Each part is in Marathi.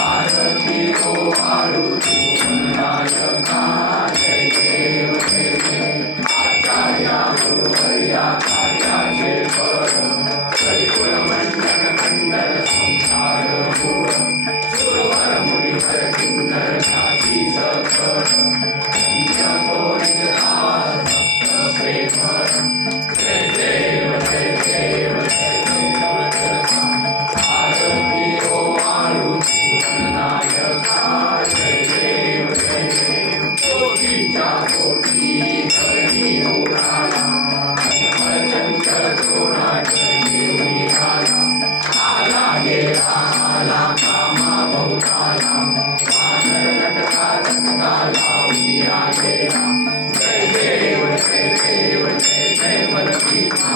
आरती ओवाळू नायका जय देव जय देव आचार्या गुरुवर्या कार्याचे फळ परिकुल मंडन खंडन संसार मूळ सुरवर मुनिवर किन्नर जाती सफळ प्रेम जय देव जय देव जय देव आरती ओवाळू नायका जय देव जय देव कोटीच्या कोटी करी उडाला चंचल थोडा जय उडाला आला गेला आला कामा बहुताला वानर लटका लटकाला उया गेला जय देव जय देव जय जय बलसीमा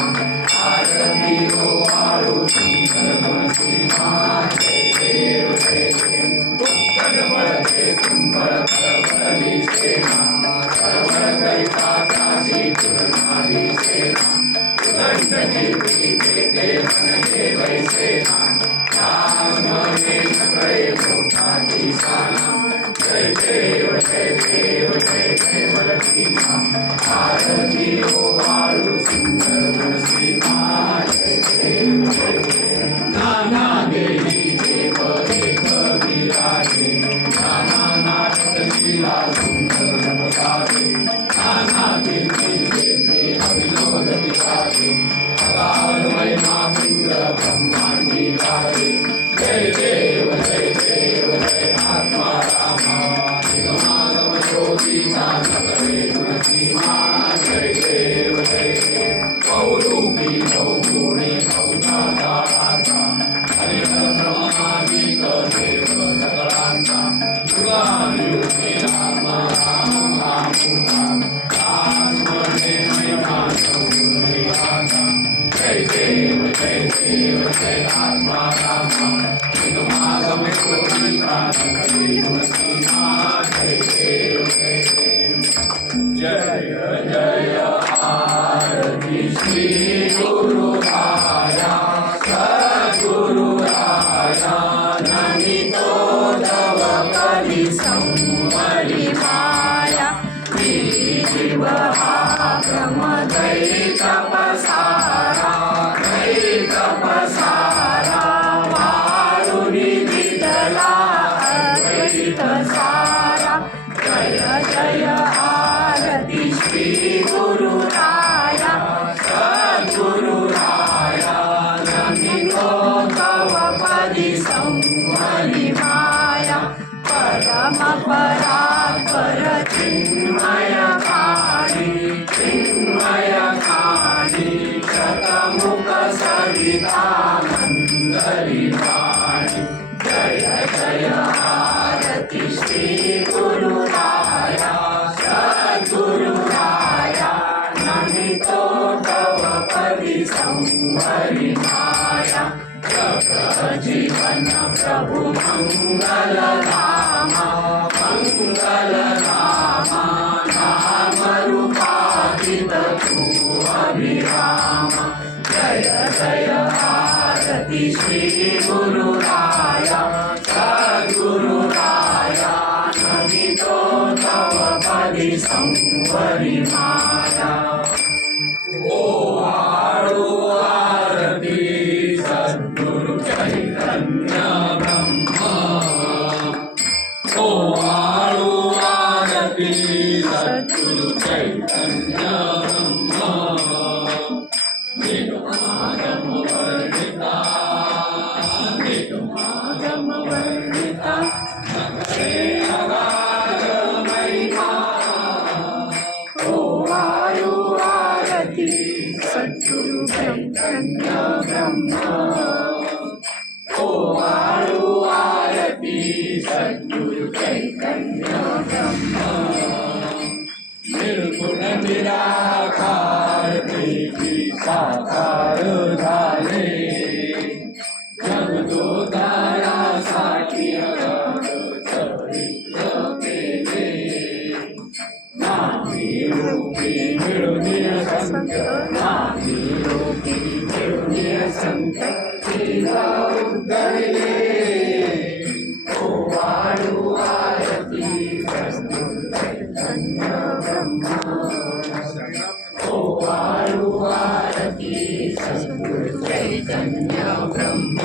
आरती ओवाळू सुंदर गुणसीमा जय देव जय देव उत्तर बळते कुंभळ बळबळली सेना बळबळ करिता काशी तुरणारी सेना उदंड कीर्ती देते मनके वैसेना रामने सगळे मोठाची साना जय देव जय देव जय जय बलसीमा आरती ओवाळू सुंदर गुणसीमा जय देव जय देव नाना देवी देव एक विराजे नाना नाटक लीला सुंदर नमसारे नाना कीर्ती देते अभिनव विराजे अगाध महिमा पिंड ब्रह्मांडी गाजे जय देव जय देव जय आत्मा रामा निगमागम ज्योतीचा नकरे गुणसीमा जय देव जय देव बहुरूपी बहुगुणी बहुनादाराचा हरिहर ब्रह्मादिक देव सगळांचा युगायुगे राम राम राम राम रामने महिमा सौंदर्याचा जय देव जय देव जय आत्मा रामा निगमागम ज्योतीचा नकरे गुणसीमा जय देव जय देव जय जय आरती श्री गुरुराया सद्गुरुराया नमितो तव कली संवरी माया जीव हा ब्रह्मदैत पसारा दैत पसारा वारुणी दिदला अद्वैत सारा जय जय आरती श्री गुरुराया सद्गुरुराया नमितो तव पदी संवरी माया परम परात्पर चिन्मय खाणी शतमुख सरिता मंगली वाणी जय जय आरती श्री गुरुराया सद्गुरुराया नमितो तव पदी संवरी माया जग जीवन प्रभु मंगल रामा नाम रूपातीत तू अभिराम जय जय आरती श्री गुरुराया सद्गुरुराया नमितो तव पदी संवरी माया ओवाळू आरती सद्गुरु चैतन्य ब्रह्म ओवाळू आरती सद्गुरु चैतन्य ब्रह्म निगमागम वर्णिता नकरे अगाध महिमा ओवाळू आरती सद्गुरु चैतन्य ब्रह्म ओवाळू आरती सद्गुरु चैतन्य ब्रह्म निर्गुण निराकार प्रीती साकार झाले जगदोद्धारासाठी अगाध चरित्र केले नामी रूपी मिळून संत नामी रूपी मिळून संत जीवा उद्धरले चैतन्य ब्रह्म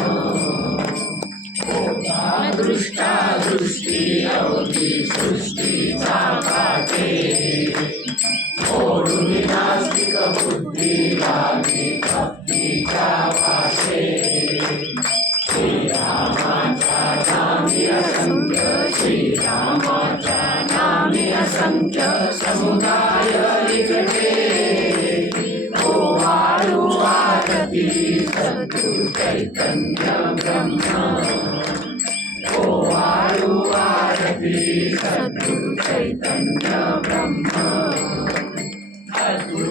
दृष्टा दृष्टी अवधी सृष्टीचा काटे ओढून नास्तिक बुद्धी लागे भक्तीच्या वाटे श्रीरामाच्या नामी असंख्य श्रीरामाच्या नामी असंख्य समुदाय विघटे ओवाळू आरती सद्गुरु चैतन्य ब्रह्म ओवाळू आरती सद्गुरु चैतन्य ब्रह्म